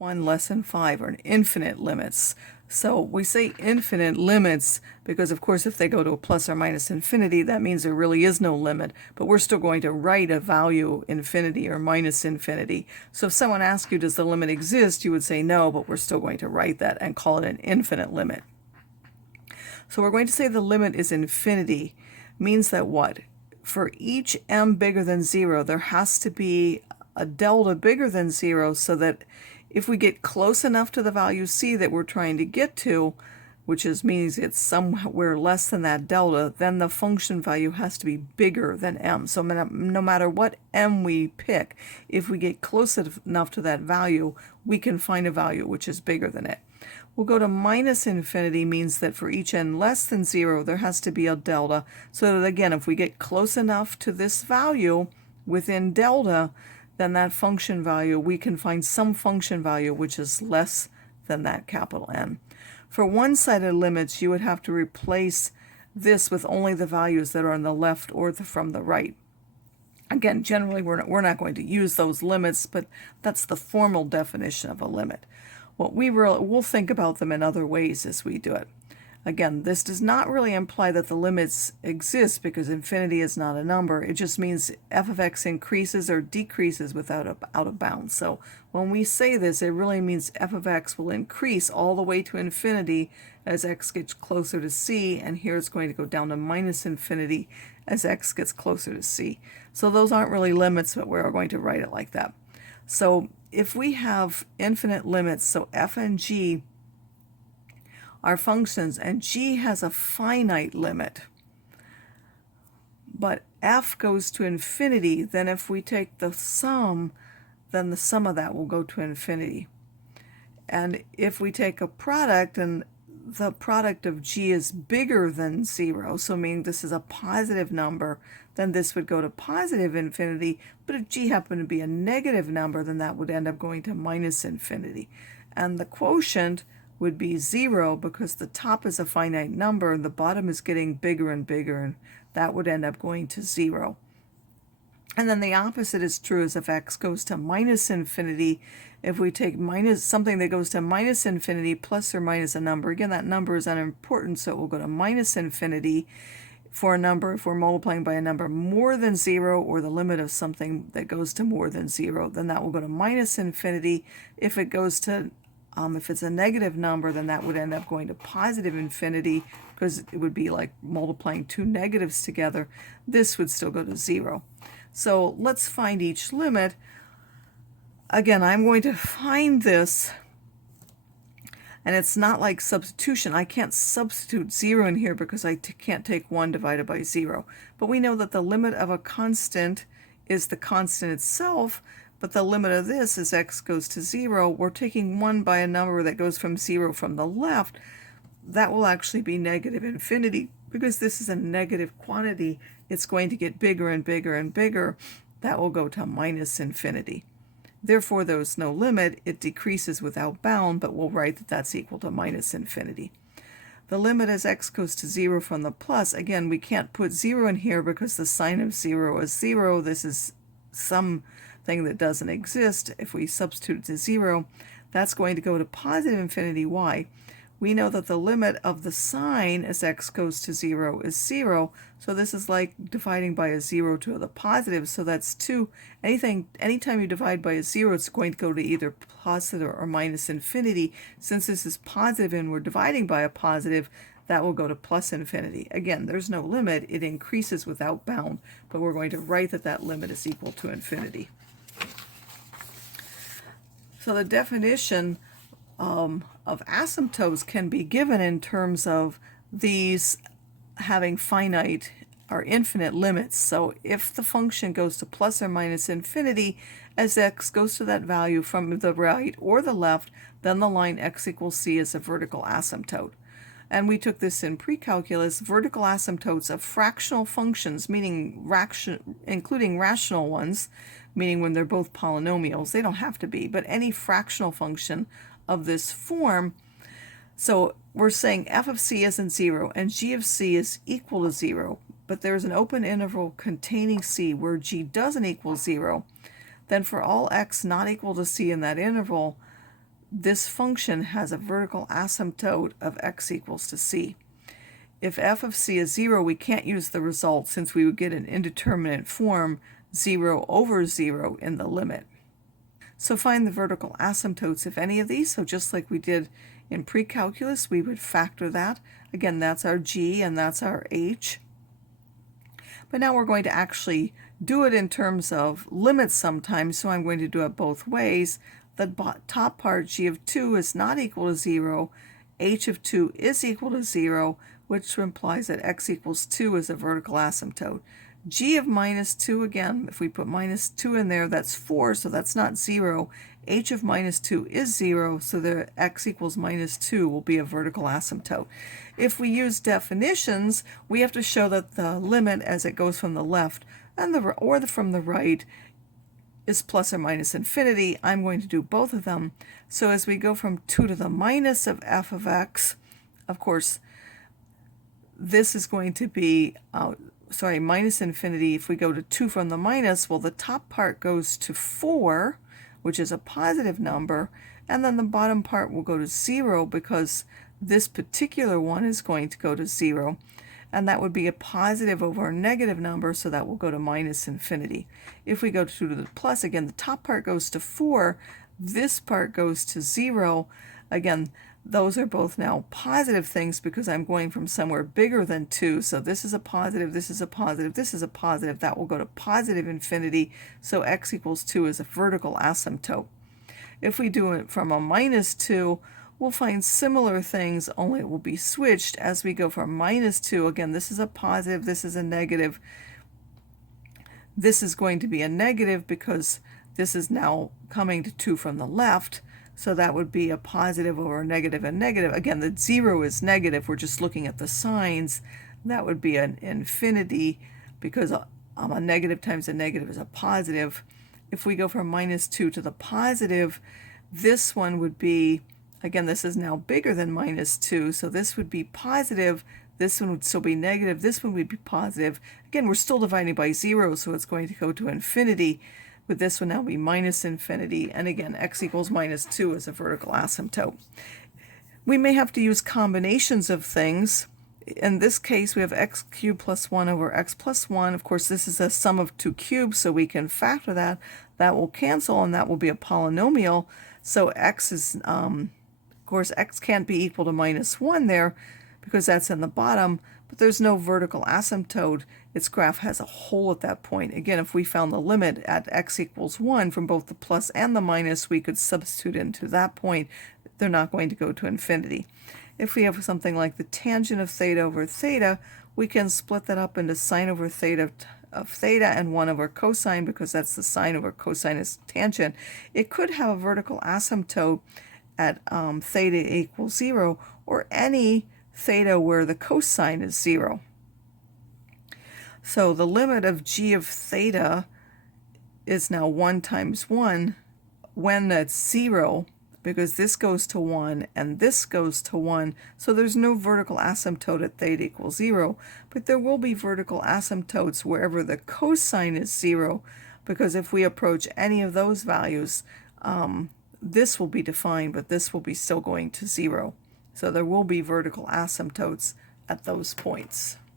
1 lesson 5 are infinite limits. So we say infinite limits because, of course, if they go to a plus or minus infinity, that means there really is no limit, but we're still going to write a value infinity or minus infinity. So if someone asks you, does the limit exist, you would say no, but we're still going to write that and call it an infinite limit. So we're going to say the limit is infinity. Means that what? For each m bigger than 0, there has to be a delta bigger than 0 so that if we get close enough to the value c that we're trying to get to, which means it's somewhere less than that delta, then the function value has to be bigger than m. So no matter what m we pick, if we get close enough to that value, we can find a value which is bigger than it. We'll go to minus infinity means that for each n less than 0, there has to be a delta. So that again, if we get close enough to this value within delta, then that function value, we can find some function value which is less than that capital N. For one-sided limits, you would have to replace this with only the values that are on the left or from the right. Again, generally we're not going to use those limits, but that's the formal definition of a limit. What we'll think about them in other ways as we do it. Again, this does not really imply that the limits exist because infinity is not a number. It just means f of x increases or decreases without out of bounds. So when we say this, it really means f of x will increase all the way to infinity as x gets closer to c, and here it's going to go down to minus infinity as x gets closer to c. So those aren't really limits, but we're going to write it like that. So if we have infinite limits, so f and g are functions, and g has a finite limit, but f goes to infinity, then if we take the sum, then the sum of that will go to infinity. And if we take a product and the product of g is bigger than 0, so meaning this is a positive number, then this would go to positive infinity. But if g happened to be a negative number, then that would end up going to minus infinity. And the quotient would be 0 because the top is a finite number and the bottom is getting bigger and bigger, and that would end up going to 0. And then the opposite is true as if x goes to minus infinity. If we take something that goes to minus infinity plus or minus a number, again, that number is unimportant, so it will go to minus infinity for a number if we're multiplying by a number more than 0, or the limit of something that goes to more than 0, then that will go to minus infinity. If it goes to if it's a negative number, then that would end up going to positive infinity because it would be like multiplying two negatives together. This would still go to 0. So let's find each limit. Again, I'm going to find this, and it's not like substitution. I can't substitute 0 in here because I can't take 1 divided by 0. But we know that the limit of a constant is the constant itself, but the limit of this as x goes to 0, we're taking 1 by a number that goes from 0 from the left. That will actually be negative infinity because this is a negative quantity. It's going to get bigger and bigger and bigger. That will go to minus infinity. Therefore, there's no limit. It decreases without bound, but we'll write that that's equal to minus infinity. The limit as x goes to 0 from the plus, again, we can't put 0 in here because the sign of 0 is 0. This is something that doesn't exist. If we substitute to 0, that's going to go to positive infinity. Why? We know that the limit of the sign as x goes to 0 is 0, so this is like dividing by a 0 to the positive, so that's 2. Anytime you divide by a 0, it's going to go to either positive or minus infinity. Since this is positive and we're dividing by a positive, that will go to plus infinity. Again, there's no limit. It increases without bound, but we're going to write that that limit is equal to infinity. So the definition of asymptotes can be given in terms of these having finite or infinite limits. So if the function goes to plus or minus infinity as x goes to that value from the right or the left, then the line x equals c is a vertical asymptote. And we took this in pre-calculus, vertical asymptotes of fractional functions, meaning including rational ones, meaning when they're both polynomials. They don't have to be, but any fractional function of this form. So we're saying f of c isn't 0 and g of c is equal to 0, but there's an open interval containing c where g doesn't equal 0. Then for all x not equal to c in that interval, this function has a vertical asymptote of x equals to c. If f of c is 0, we can't use the result since we would get an indeterminate form 0 over 0 in the limit. So find the vertical asymptotes of any of these. So just like we did in pre-calculus, we would factor that. Again, that's our g and that's our h. But now we're going to actually do it in terms of limits sometimes, so I'm going to do it both ways. The top part, g of 2, is not equal to 0. H of 2 is equal to 0, which implies that x equals 2 is a vertical asymptote. G of minus 2, again, if we put minus 2 in there, that's 4, so that's not 0. H of minus 2 is 0, so the x equals minus 2 will be a vertical asymptote. If we use definitions, we have to show that the limit as it goes from the left and from the right is plus or minus infinity. I'm going to do both of them. So as we go from 2 to the minus of f of x, of course, this is going to be minus infinity. If we go to 2 from the minus, well, the top part goes to 4, which is a positive number, and then the bottom part will go to 0 because this particular one is going to go to 0, and that would be a positive over a negative number, so that will go to minus infinity. If we go to the plus, again, the top part goes to 4, this part goes to 0. Again, those are both now positive things because I'm going from somewhere bigger than 2. So this is a positive, this is a positive, this is a positive. That will go to positive infinity. So x equals 2 is a vertical asymptote. If we do it from a minus 2, we'll find similar things, only it will be switched as we go from minus 2. Again, this is a positive, this is a negative. This is going to be a negative because this is now coming to 2 from the left. So that would be a positive over a negative and negative. Again, the 0 is negative. We're just looking at the signs. That would be an infinity because a negative times a negative is a positive. If we go from minus 2 to the positive, this one would be, again, this is now bigger than minus 2. So this would be positive. This one would still be negative. This one would be positive. Again, we're still dividing by 0, so it's going to go to infinity. But this will now be minus infinity, and again, x equals minus 2 is a vertical asymptote. We may have to use combinations of things. In this case, we have x cubed plus 1 over x plus 1. Of course, this is a sum of 2 cubes, so we can factor that. That will cancel, and that will be a polynomial. So x is, of course, x can't be equal to minus 1 there because that's in the bottom, but there's no vertical asymptote. Its graph has a hole at that point. Again, if we found the limit at x equals 1 from both the plus and the minus, we could substitute into that point. They're not going to go to infinity. If we have something like the tangent of theta over theta, we can split that up into sine over theta of theta and 1 over cosine because that's the sine over cosine is tangent. It could have a vertical asymptote at theta equals 0 or any theta where the cosine is 0. So the limit of g of theta is now 1 times 1 when that's 0, because this goes to 1 and this goes to 1. So there's no vertical asymptote at theta equals 0, but there will be vertical asymptotes wherever the cosine is 0, because if we approach any of those values, this will be defined, but this will be still going to 0. So there will be vertical asymptotes at those points.